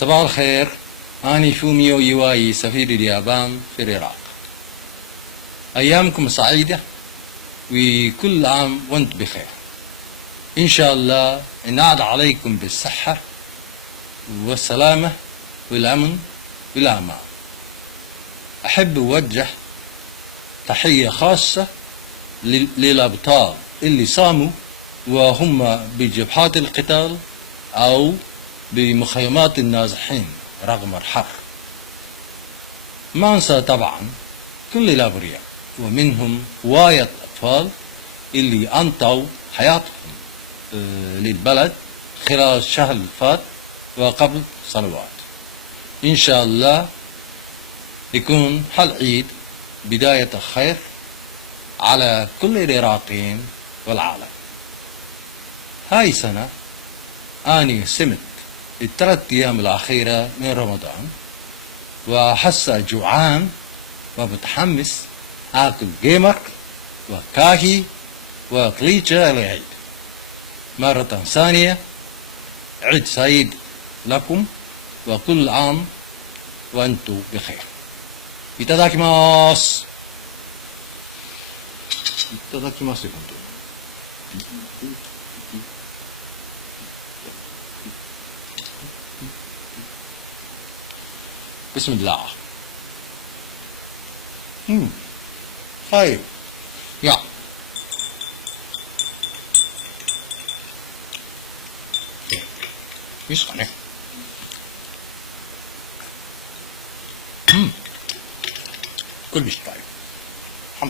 صباح الخير. أنا فوميو يواي سفير اليابان في العراق. أيامكم سعيدة وكل عام وأنت بخير. إن شاء الله ينعاد عليكم بالصحة والسلامة والأمن والأمان. أحب أوجه تحية خاصة للأبطال اللي صاموا وهم بجبهات القتال أو بمخيمات النازحين رغم الحر. ما أنسى طبعا كل الأبرياء ومنهم هواية أطفال اللي أنطوا حياتهم للبلد خلال الشهر اللي فات وقبل صلوات. إن شاء الله يكون هالعيد بداية الخير على كل العراقيين والعالم. هاي سنة أنا سمت الثلاث أيام الأخيرة من رمضان وحاسة جوعان ومتحمس آكل جيمر وكاهي وكليتشا العيد. مرة ثانية عيد سعيد لكم وكل عام وأنتم بخير. إتاداكيماس. إتاداكيماس. بسم الله. طيب يا يسخن. كل شيء طيب.